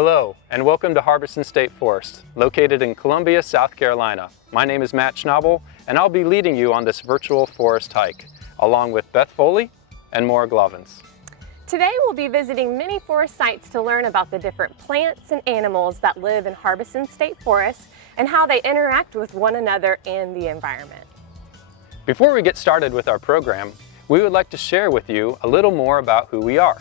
Hello, and welcome to Harbison State Forest, located in Columbia, South Carolina. My name is Matt Schnabel, and I'll be leading you on this virtual forest hike, along with Beth Foley and Maura Glovins. Today we'll be visiting many forest sites to learn about the different plants and animals that live in Harbison State Forest and how they interact with one another and the environment. Before we get started with our program, we would like to share with you a little more about who we are.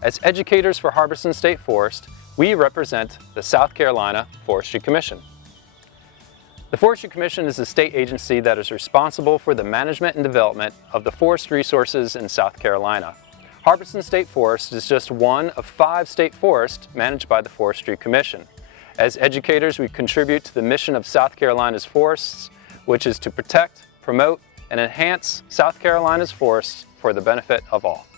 As educators for Harbison State Forest, we represent the South Carolina Forestry Commission. The Forestry Commission is a state agency that is responsible for the management and development of the forest resources in South Carolina. Harbison State Forest is just one of 5 state forests managed by the Forestry Commission. As educators, we contribute to the mission of South Carolina's forests, which is to protect, promote, and enhance South Carolina's forests for the benefit of all.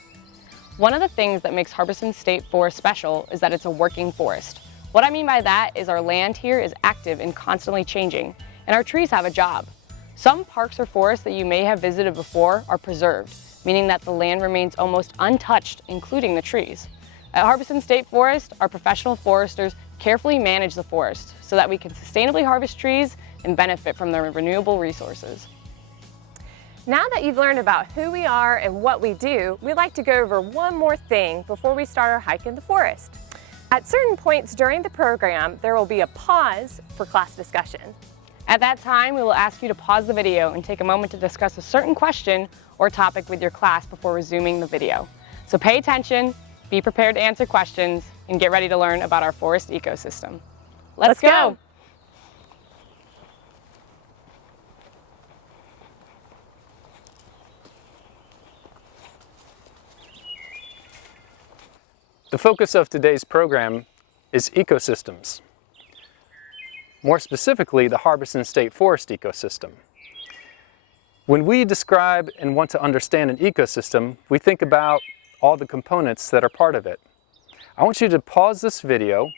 One of the things that makes Harbison State Forest special is that it's a working forest. What I mean by that is our land here is active and constantly changing, and our trees have a job. Some parks or forests that you may have visited before are preserved, meaning that the land remains almost untouched, including the trees. At Harbison State Forest, our professional foresters carefully manage the forest so that we can sustainably harvest trees and benefit from their renewable resources. Now that you've learned about who we are and what we do, we'd like to go over one more thing before we start our hike in the forest. At certain points during the program, there will be a pause for class discussion. At that time, we will ask you to pause the video and take a moment to discuss a certain question or topic with your class before resuming the video. So pay attention, be prepared to answer questions, and get ready to learn about our forest ecosystem. Let's go! The focus of today's program is ecosystems. More specifically, the Harbison State Forest ecosystem. When we describe and want to understand an ecosystem, we think about all the components that are part of it. I want you to pause this video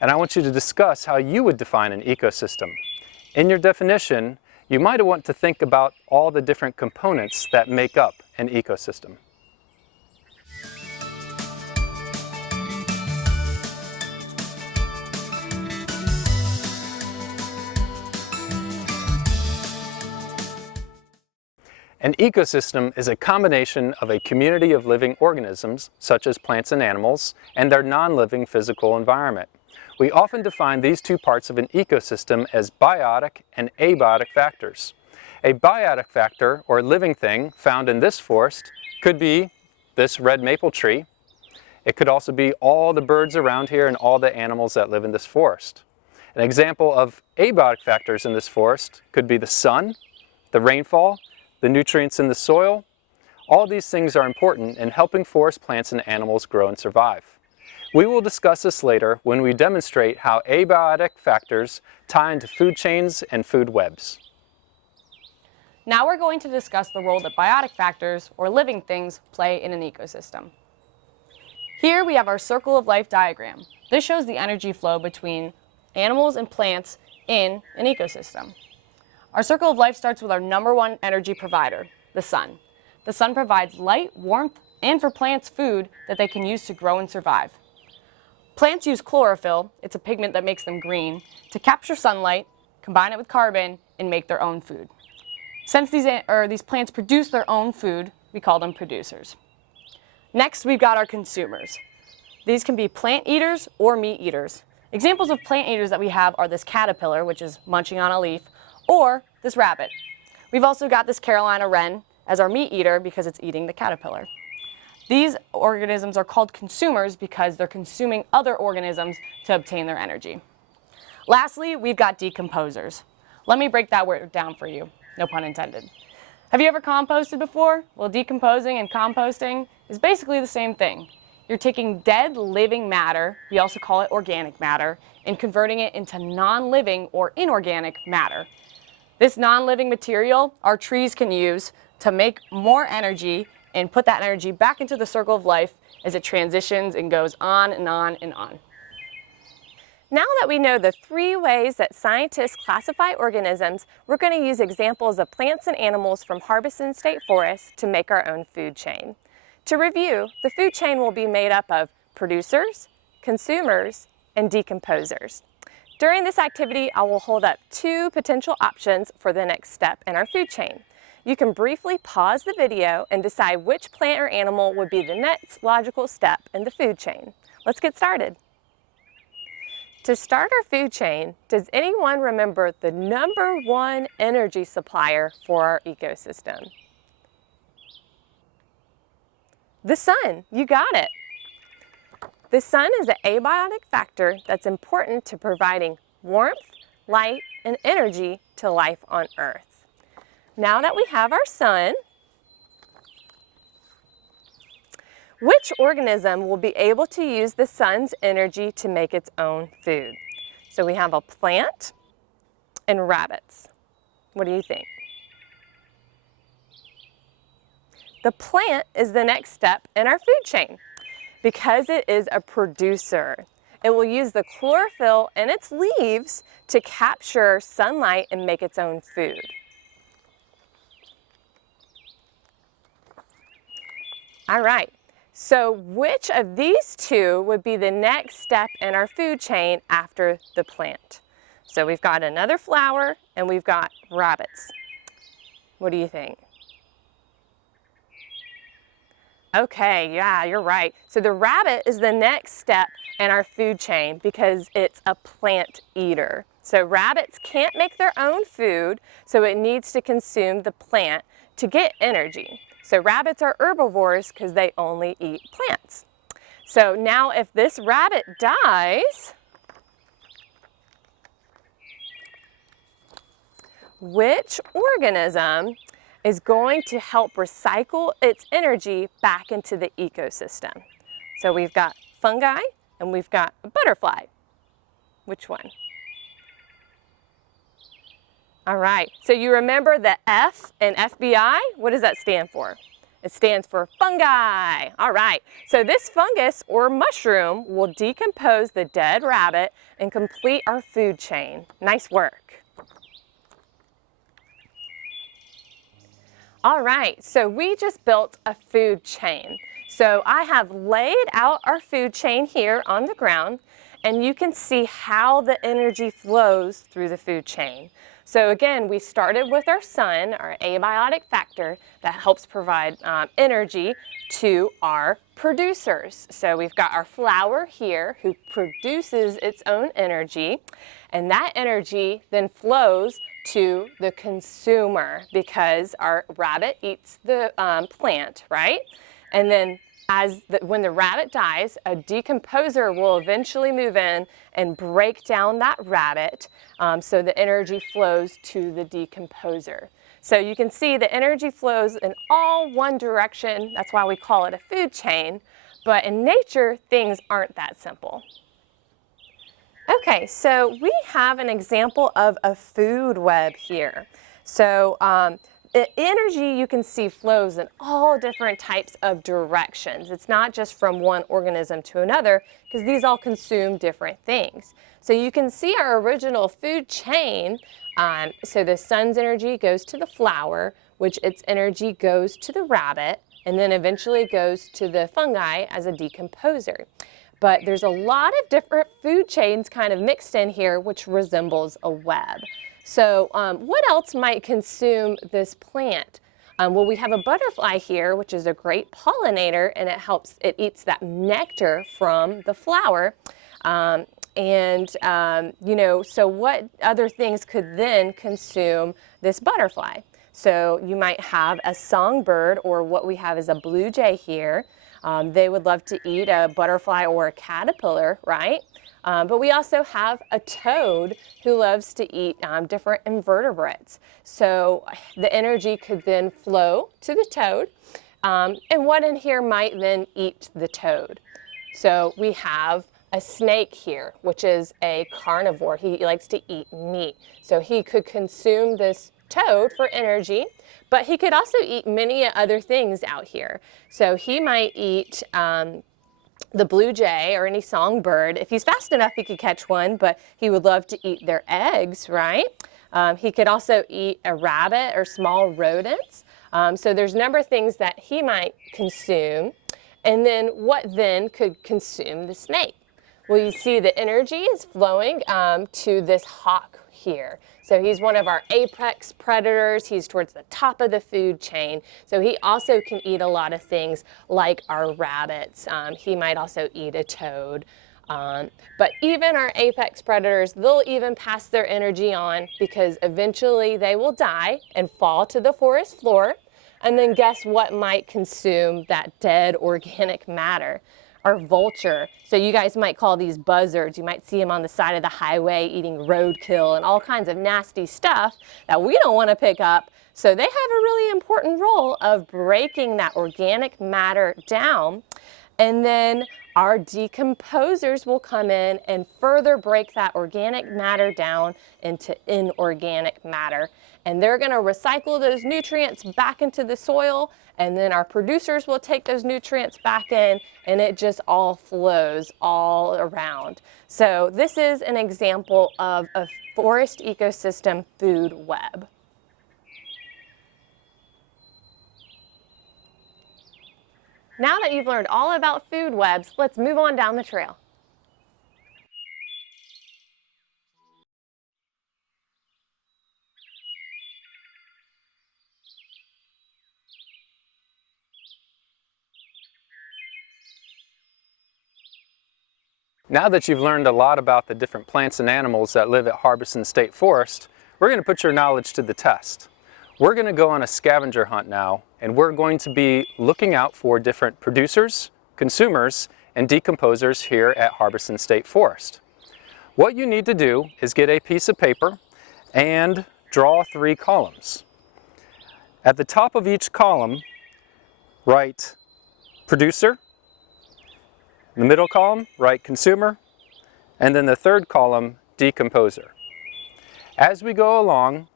and I want you to discuss how you would define an ecosystem. In your definition, you might want to think about all the different components that make up an ecosystem. An ecosystem is a combination of a community of living organisms, such as plants and animals, and their non-living physical environment. We often define these two parts of an ecosystem as biotic and abiotic factors. A biotic factor, or living thing, found in this forest could be this red maple tree. It could also be all the birds around here and all the animals that live in this forest. An example of abiotic factors in this forest could be the sun, the rainfall, the nutrients in the soil. All these things are important in helping forest plants and animals grow and survive. We will discuss this later when we demonstrate how abiotic factors tie into food chains and food webs. Now we're going to discuss the role that biotic factors, or living things, play in an ecosystem. Here we have our circle of life diagram. This shows the energy flow between animals and plants in an ecosystem. Our circle of life starts with our #1 energy provider, the sun. The sun provides light, warmth, and for plants food that they can use to grow and survive. Plants use chlorophyll, it's a pigment that makes them green, to capture sunlight, combine it with carbon, and make their own food. Since these plants produce their own food, we call them producers. Next, we've got our consumers. These can be plant eaters or meat eaters. Examples of plant eaters that we have are this caterpillar, which is munching on a leaf, or this rabbit. We've also got this Carolina wren as our meat eater because it's eating the caterpillar. These organisms are called consumers because they're consuming other organisms to obtain their energy. Lastly, we've got decomposers. Let me break that word down for you, no pun intended. Have you ever composted before? Well, decomposing and composting is basically the same thing. You're taking dead living matter, we also call it organic matter, and converting it into non-living or inorganic matter. This non-living material our trees can use to make more energy and put that energy back into the circle of life as it transitions and goes on and on and on. Now that we know the 3 ways that scientists classify organisms, we're going to use examples of plants and animals from Harbison State Forest to make our own food chain. To review, the food chain will be made up of producers, consumers, and decomposers. During this activity, I will hold up 2 potential options for the next step in our food chain. You can briefly pause the video and decide which plant or animal would be the next logical step in the food chain. Let's get started. To start our food chain, does anyone remember the number 1 energy supplier for our ecosystem? The sun. You got it. The sun is an abiotic factor that's important to providing warmth, light, and energy to life on Earth. Now that we have our sun, which organism will be able to use the sun's energy to make its own food? So we have a plant and rabbits. What do you think? The plant is the next step in our food chain because it is a producer. It will use the chlorophyll in its leaves to capture sunlight and make its own food. All right. So which of these 2 would be the next step in our food chain after the plant? So we've got another flower and we've got rabbits. What do you think? Okay, yeah, you're right. So the rabbit is the next step in our food chain because it's a plant eater. So rabbits can't make their own food, so it needs to consume the plant to get energy. So rabbits are herbivores because they only eat plants. So now if this rabbit dies, which organism is going to help recycle its energy back into the ecosystem? So we've got fungi and we've got a butterfly. Which one? All right, so you remember the F in FBI? What does that stand for? It stands for fungi. All right, so this fungus or mushroom will decompose the dead rabbit and complete our food chain. Nice work. All right, so we just built a food chain. So I have laid out our food chain here on the ground, and you can see how the energy flows through the food chain. So again, we started with our sun, our abiotic factor that helps provide energy to our producers. So we've got our flower here who produces its own energy, and that energy then flows to the consumer because our rabbit eats the plant, right? And then when the rabbit dies, a decomposer will eventually move in and break down that rabbit so the energy flows to the decomposer. So you can see the energy flows in all one direction. That's why we call it a food chain. But in nature, things aren't that simple. Okay, so we have an example of a food web here. So energy, you can see, flows in all different types of directions. It's not just from one organism to another because these all consume different things. So you can see our original food chain. So the sun's energy goes to the flower, which its energy goes to the rabbit, and then eventually goes to the fungi as a decomposer. But there's a lot of different food chains kind of mixed in here, which resembles a web. So what else might consume this plant? Well, we have a butterfly here, which is a great pollinator, and it eats that nectar from the flower. So what other things could then consume this butterfly? So you might have a songbird, or what we have is a blue jay here. They would love to eat a butterfly or a caterpillar, right? But we also have a toad who loves to eat different invertebrates. So the energy could then flow to the toad. And what in here might then eat the toad? So we have a snake here, which is a carnivore. He likes to eat meat. So he could consume this toad for energy, but he could also eat many other things out here. So he might eat the blue jay or any songbird. If he's fast enough, he could catch one, but he would love to eat their eggs, right? He could also eat a rabbit or small rodents. So there's a number of things that he might consume. And then what then could consume the snake? Well, you see the energy is flowing to this hawk here. So he's one of our apex predators. He's towards the top of the food chain. So he also can eat a lot of things like our rabbits. He might also eat a toad. But even our apex predators, they'll even pass their energy on because eventually they will die and fall to the forest floor. And then guess what might consume that dead organic matter? Our vulture. So you guys might call these buzzards. You might see them on the side of the highway eating roadkill and all kinds of nasty stuff that we don't want to pick up. So they have a really important role of breaking that organic matter down. And then our decomposers will come in and further break that organic matter down into inorganic matter. And they're going to recycle those nutrients back into the soil, and then our producers will take those nutrients back in, and it just all flows all around. So this is an example of a forest ecosystem food web. Now that you've learned all about food webs, let's move on down the trail. Now that you've learned a lot about the different plants and animals that live at Harbison State Forest, we're going to put your knowledge to the test. We're going to go on a scavenger hunt now, and we're going to be looking out for different producers, consumers, and decomposers here at Harbison State Forest. What you need to do is get a piece of paper and draw 3 columns. At the top of each column, write producer. In the middle column, write consumer, and then the third column, decomposer. As we go along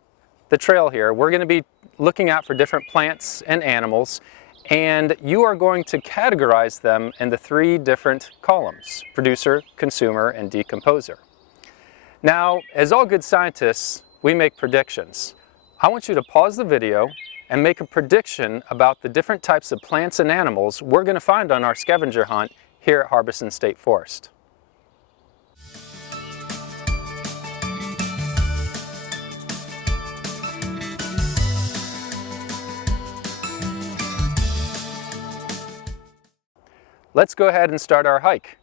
the trail here, we're going to be looking out for different plants and animals, and you are going to categorize them in the 3 different columns: producer, consumer, and decomposer. Now, as all good scientists, we make predictions. I want you to pause the video and make a prediction about the different types of plants and animals we're going to find on our scavenger hunt here at Harbison State Forest. Let's go ahead and start our hike.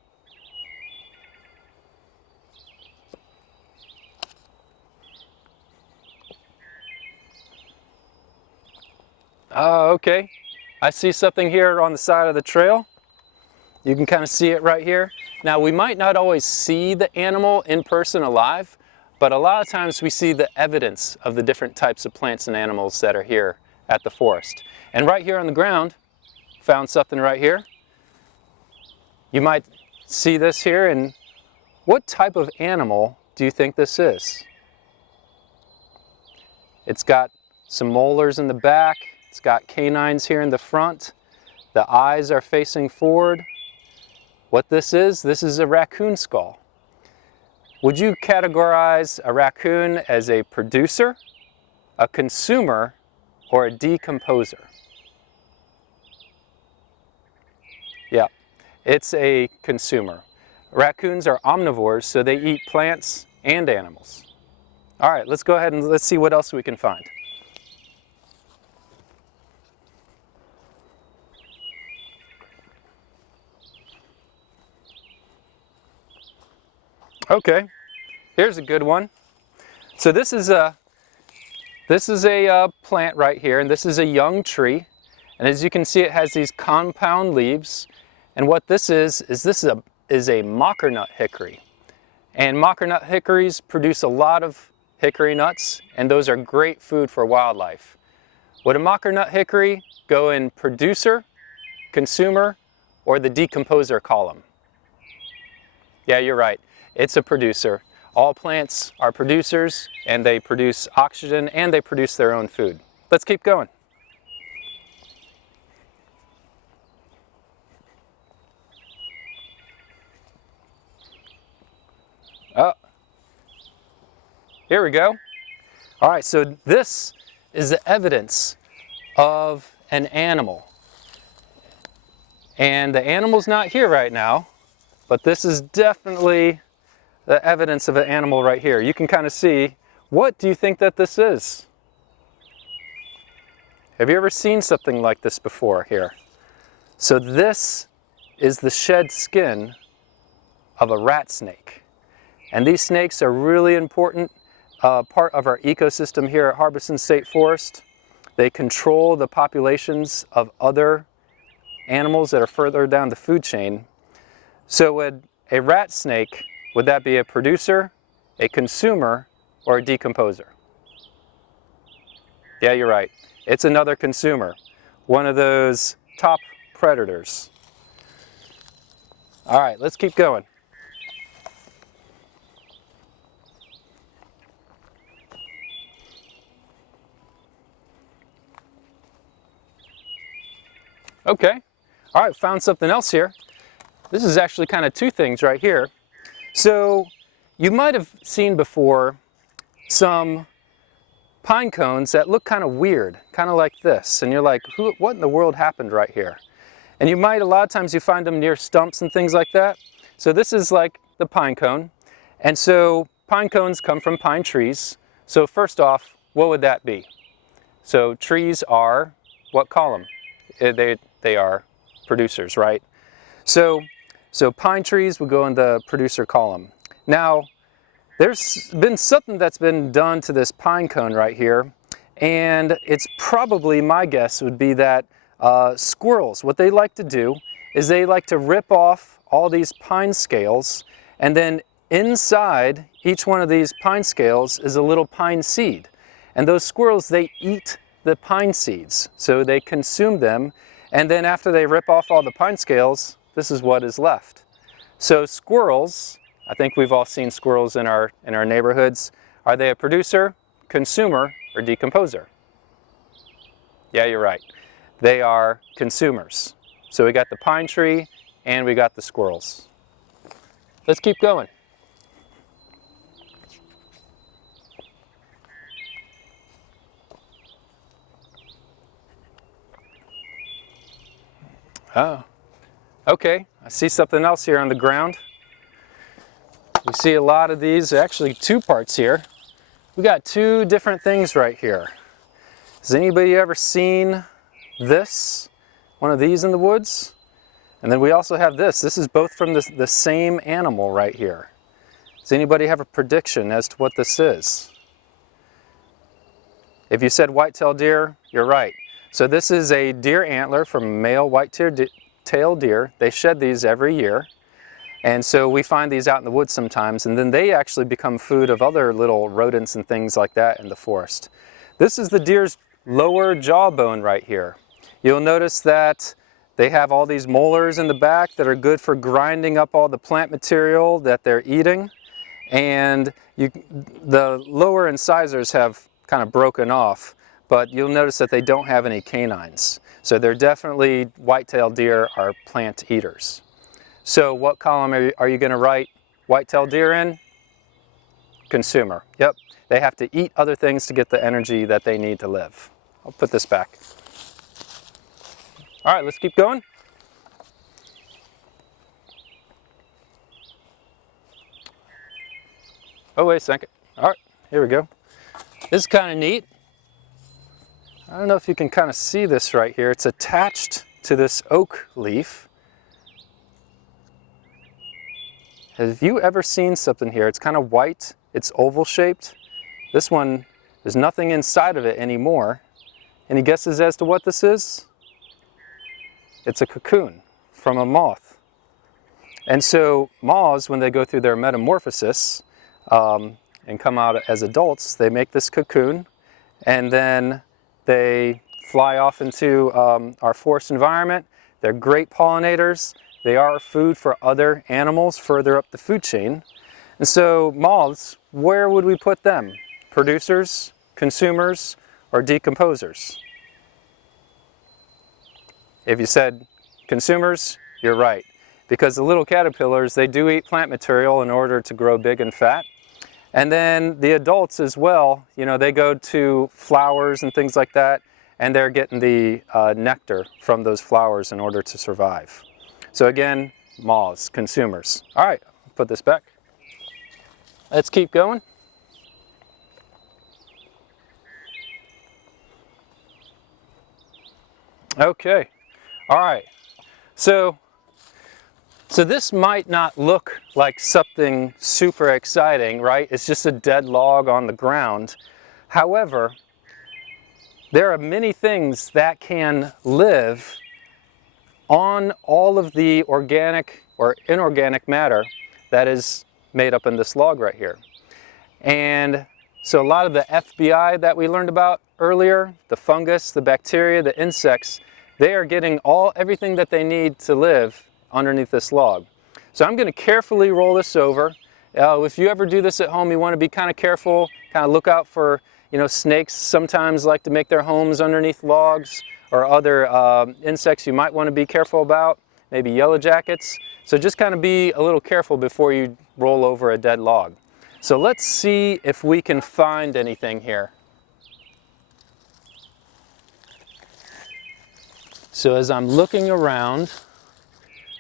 Okay, I see something here on the side of the trail. You can kind of see it right here. Now, we might not always see the animal in person alive, but a lot of times we see the evidence of the different types of plants and animals that are here at the forest. And right here on the ground, found something right here. You might see this here, and what type of animal do you think this is? It's got some molars in the back, it's got canines here in the front, the eyes are facing forward. What this is a raccoon skull. Would you categorize a raccoon as a producer, a consumer, or a decomposer? Yeah, it's a consumer. Raccoons are omnivores, so they eat plants and animals. All right, let's go ahead and let's see what else we can find. Okay, here's a good one. So this is a plant right here, and this is a young tree. And as you can see, it has these compound leaves. And what this is a mockernut hickory. And mockernut hickories produce a lot of hickory nuts, and those are great food for wildlife. Would a mockernut hickory go in producer, consumer, or the decomposer column? Yeah, you're right. It's a producer. All plants are producers, and they produce oxygen, and they produce their own food. Let's keep going. Oh, here we go. All right, so this is the evidence of an animal. And the animal's not here right now, but this is definitely the evidence of an animal right here. You can kind of see, what do you think that this is? Have you ever seen something like this before here? So this is the shed skin of a rat snake. And these snakes are really important part of our ecosystem here at Harbison State Forest. They control the populations of other animals that are further down the food chain. So would a rat snake, would that be a producer, a consumer, or a decomposer? Yeah, you're right. It's another consumer, one of those top predators. All right, let's keep going. Okay, all right, found something else here. This is actually kind of two things right here. So you might have seen before some pine cones that look kind of weird, kind of like this. And you're like, what in the world happened right here? And you might, a lot of times you find them near stumps and things like that. So this is like the pine cone. And so pine cones come from pine trees. So first off, what would that be? So trees are what column? They are producers, right? So pine trees would go in the producer column. Now, there's been something that's been done to this pine cone right here, and it's probably, my guess would be that squirrels, what they like to do is they like to rip off all these pine scales, and then inside each one of these pine scales is a little pine seed. And those squirrels, they eat the pine seeds, so they consume them, and then after they rip off all the pine scales, this is what is left. So squirrels, I think we've all seen squirrels in our neighborhoods. Are they a producer, consumer, or decomposer? Yeah, you're right. They are consumers. So we got the pine tree and we got the squirrels. Let's keep going. Oh, okay, I see something else here on the ground. We see a lot of these, actually two parts here. We got two different things right here. Has anybody ever seen this? One of these in the woods? And then we also have this. This is both from the same animal right here. Does anybody have a prediction as to what this is? If you said white-tailed deer, you're right. So this is a deer antler from a male white-tailed deer. They shed these every year. And so we find these out in the woods sometimes, and then they actually become food of other little rodents and things like that in the forest. This is the deer's lower jawbone right here. You'll notice that they have all these molars in the back that are good for grinding up all the plant material that they're eating. And the lower incisors have kind of broken off, but you'll notice that they don't have any canines. So they're definitely, white-tailed deer are plant eaters. So what column are you going to write white-tailed deer in? Consumer. Yep. They have to eat other things to get the energy that they need to live. I'll put this back. All right, let's keep going. Oh, wait a second. All right, here we go. This is kind of neat. I don't know if you can kind of see this right here. It's attached to this oak leaf. Have you ever seen something here? It's kind of white, it's oval shaped. This one, there's nothing inside of it anymore. Any guesses as to what this is? It's a cocoon from a moth. And so moths, when they go through their metamorphosis and come out as adults, they make this cocoon, and then they fly off into our forest environment. They're great pollinators. They are food for other animals further up the food chain. And so moths, where would we put them? Producers, consumers, or decomposers? If you said consumers, you're right. Because the little caterpillars, they do eat plant material in order to grow big and fat. And then the adults as well, you know, they go to flowers and things like that, and they're getting the nectar from those flowers in order to survive. So again, moths, consumers. All right, put this back. Let's keep going. Okay, all right. So this might not look like something super exciting, right? It's just a dead log on the ground. However, there are many things that can live on all of the organic or inorganic matter that is made up in this log right here. And so a lot of the FBI that we learned about earlier, the fungus, the bacteria, the insects, they are getting everything that they need to live underneath this log. So I'm going to carefully roll this over. If you ever do this at home, you want to be kind of careful, kind of look out for, snakes sometimes like to make their homes underneath logs, or other insects you might want to be careful about, maybe yellow jackets. So just kind of be a little careful before you roll over a dead log. So let's see if we can find anything here. So as I'm looking around,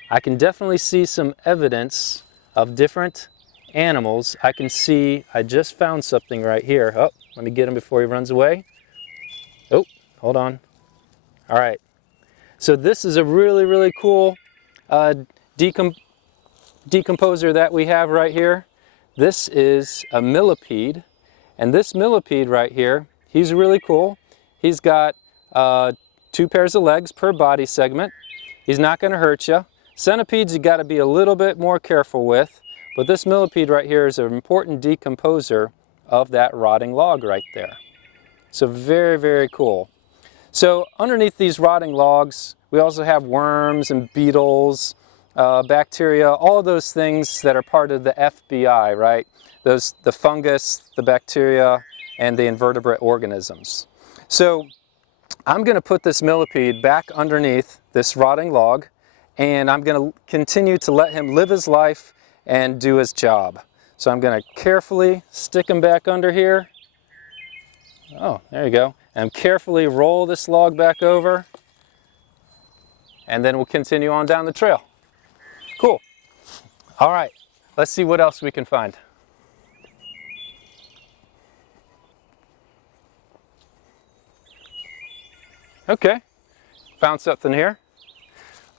I can definitely see some evidence of different animals. I can see, I just found something right here. Oh, let me get him before he runs away. Oh, hold on. All right. So this is a really, really cool decomposer that we have right here. This is a millipede. And this millipede right here, he's really cool. He's got 2 pairs of legs per body segment. He's not going to hurt you. Centipedes you got to be a little bit more careful with, but this millipede right here is an important decomposer of that rotting log right there. So very, very cool. So underneath these rotting logs, we also have worms and beetles, bacteria, all those things that are part of the FBI, right? The fungus, the bacteria, and the invertebrate organisms. So I'm going to put this millipede back underneath this rotting log, and I'm going to continue to let him live his life and do his job. So I'm going to carefully stick him back under here. Oh, there you go. And carefully roll this log back over, and then we'll continue on down the trail. Cool. All right, let's see what else we can find. Okay, found something here.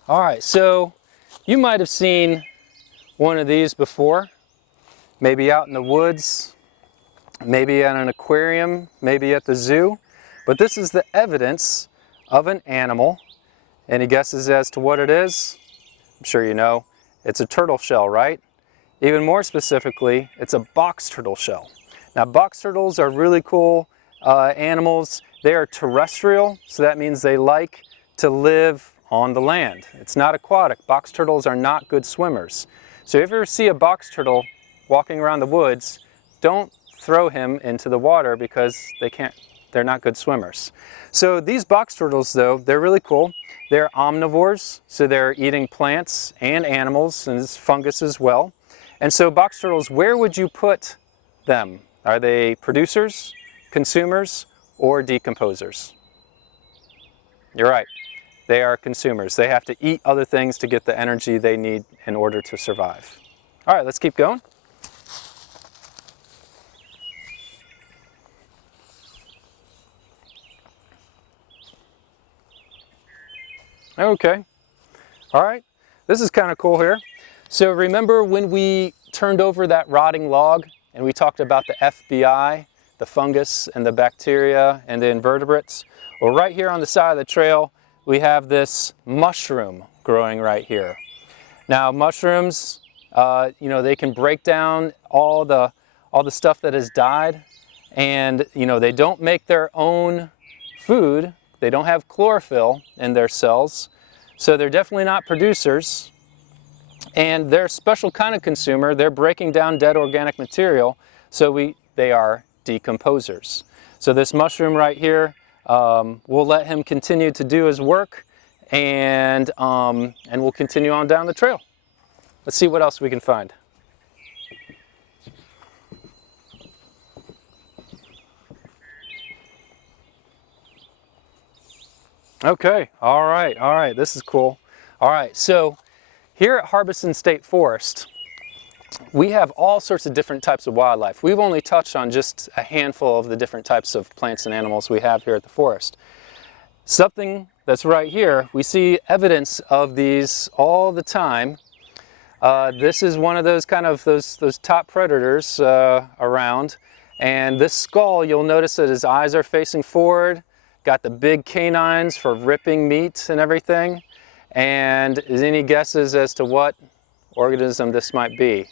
All right, so you might have seen one of these before, maybe out in the woods, maybe at an aquarium, maybe at the zoo, but this is the evidence of an animal. Any guesses as to what it is? I'm sure you know. It's a turtle shell, right? Even more specifically, it's a box turtle shell. Now, box turtles are really cool animals. They are terrestrial, so that means they like to live on the land. It's not aquatic. Box turtles are not good swimmers. So if you ever see a box turtle walking around the woods, don't throw him into the water because they're not good swimmers. So these box turtles though, they're really cool. They're omnivores, so they're eating plants and animals and this fungus as well. And so box turtles, where would you put them? Are they producers, consumers, or decomposers? You're right. They are consumers. They have to eat other things to get the energy they need in order to survive. All right, let's keep going. Okay. All right. This is kind of cool here. So remember when we turned over that rotting log and we talked about the FBI, the fungus and the bacteria and the invertebrates? Well, right here on the side of the trail, we have this mushroom growing right here. Now mushrooms, they can break down all the stuff that has died, and they don't make their own food. They don't have chlorophyll in their cells, so they're definitely not producers. And they're a special kind of consumer. They're breaking down dead organic material, so they are decomposers. So this mushroom right here, we'll let him continue to do his work, and we'll continue on down the trail. Let's see what else we can find. Okay, all right, this is cool. All right, so Here at Harbison State Forest, we have all sorts of different types of wildlife. We've only touched on just a handful of the different types of plants and animals we have here at the forest. Something that's right here, we see evidence of these all the time. This is one of those those top predators around. And this skull, you'll notice that his eyes are facing forward, got the big canines for ripping meat and everything. And any guesses as to what organism this might be?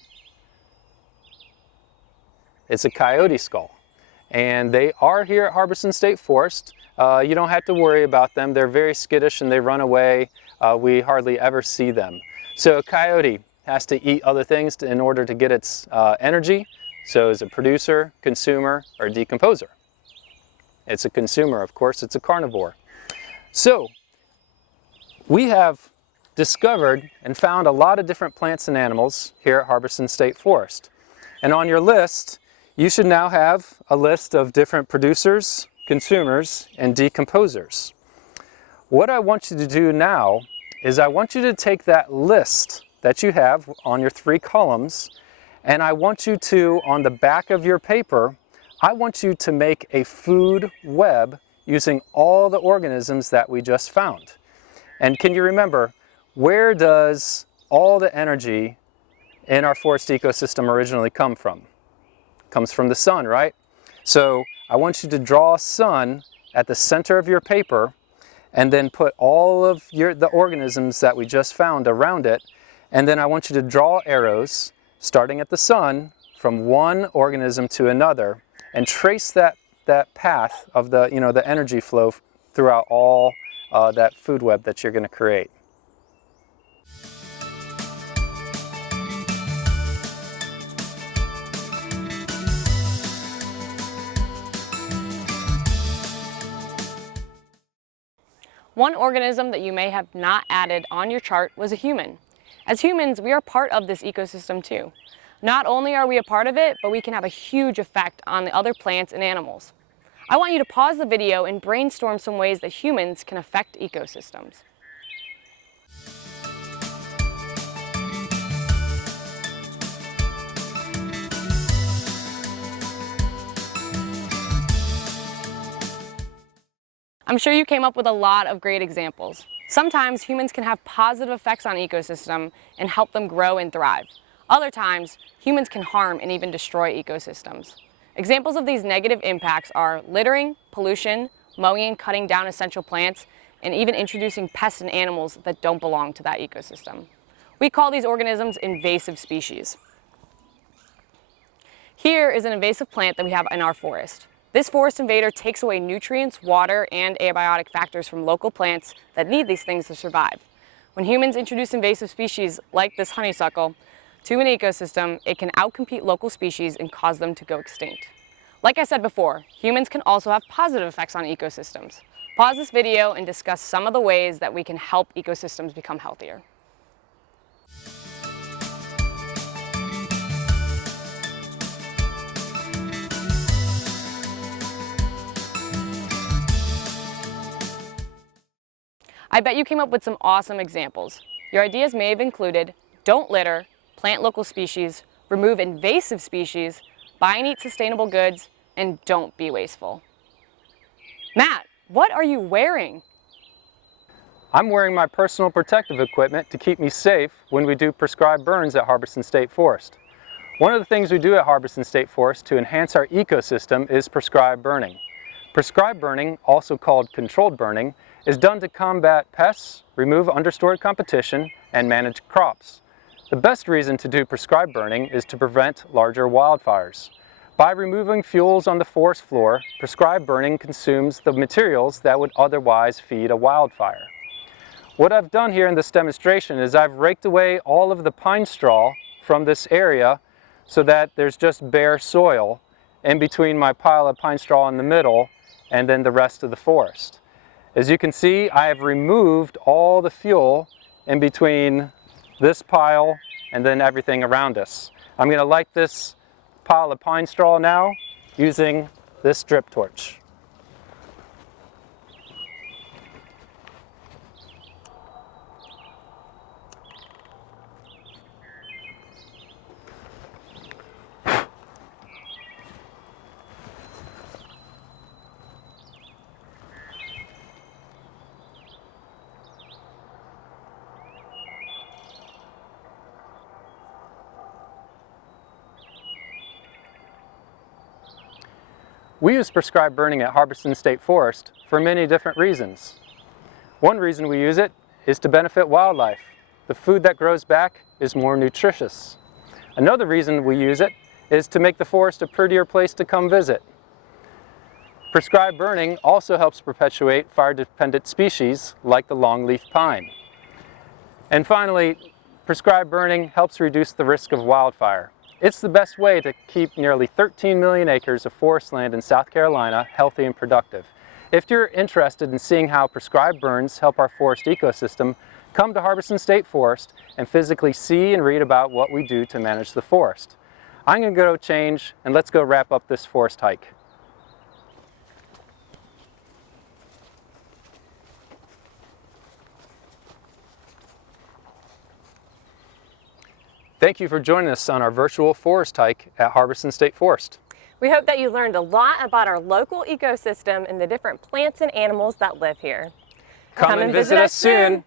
It's a coyote skull. And they are here at Harbison State Forest. You don't have to worry about them. They're very skittish and they run away. We hardly ever see them. So a coyote has to eat other things in order to get its energy. So is a producer, consumer, or decomposer. It's a consumer, of course, it's a carnivore. So we have discovered and found a lot of different plants and animals here at Harbison State Forest. And on your list, you should now have a list of different producers, consumers, and decomposers. What I want you to do now is I want you to take that list that you have on your 3 columns, and I want you to, on the back of your paper, I want you to make a food web using all the organisms that we just found. And can you remember, where does all the energy in our forest ecosystem originally come from? It comes from the sun, right? So I want you to draw a sun at the center of your paper and then put all of the organisms that we just found around it. And then I want you to draw arrows starting at the sun from one organism to another and trace that path of the energy flow throughout all that food web that you're going to create. One organism that you may have not added on your chart was a human. As humans, we are part of this ecosystem too. Not only are we a part of it, but we can have a huge effect on the other plants and animals. I want you to pause the video and brainstorm some ways that humans can affect ecosystems. I'm sure you came up with a lot of great examples. Sometimes humans can have positive effects on ecosystem and help them grow and thrive. Other times, humans can harm and even destroy ecosystems. Examples of these negative impacts are littering, pollution, mowing and cutting down essential plants, and even introducing pests and animals that don't belong to that ecosystem. We call these organisms invasive species. Here is an invasive plant that we have in our forest. This forest invader takes away nutrients, water, and abiotic factors from local plants that need these things to survive. When humans introduce invasive species like this honeysuckle to an ecosystem, it can outcompete local species and cause them to go extinct. Like I said before, humans can also have positive effects on ecosystems. Pause this video and discuss some of the ways that we can help ecosystems become healthier. I bet you came up with some awesome examples. Your ideas may have included don't litter, plant local species, remove invasive species, buy and eat sustainable goods, and don't be wasteful. Matt, what are you wearing? I'm wearing my personal protective equipment to keep me safe when we do prescribed burns at Harbison State Forest. One of the things we do at Harbison State Forest to enhance our ecosystem is prescribed burning. Prescribed burning, also called controlled burning, is done to combat pests, remove understored competition, and manage crops. The best reason to do prescribed burning is to prevent larger wildfires. By removing fuels on the forest floor, prescribed burning consumes the materials that would otherwise feed a wildfire. What I've done here in this demonstration is I've raked away all of the pine straw from this area so that there's just bare soil in between my pile of pine straw in the middle and then the rest of the forest. As you can see, I have removed all the fuel in between this pile and then everything around us. I'm going to light this pile of pine straw now using this drip torch. We use prescribed burning at Harbison State Forest for many different reasons. One reason we use it is to benefit wildlife. The food that grows back is more nutritious. Another reason we use it is to make the forest a prettier place to come visit. Prescribed burning also helps perpetuate fire-dependent species like the longleaf pine. And finally, prescribed burning helps reduce the risk of wildfire. It's the best way to keep nearly 13 million acres of forest land in South Carolina healthy and productive. If you're interested in seeing how prescribed burns help our forest ecosystem, come to Harbison State Forest and physically see and read about what we do to manage the forest. I'm going to go change and let's go wrap up this forest hike. Thank you for joining us on our virtual forest hike at Harbison State Forest. We hope that you learned a lot about our local ecosystem and the different plants and animals that live here. Come and visit us soon.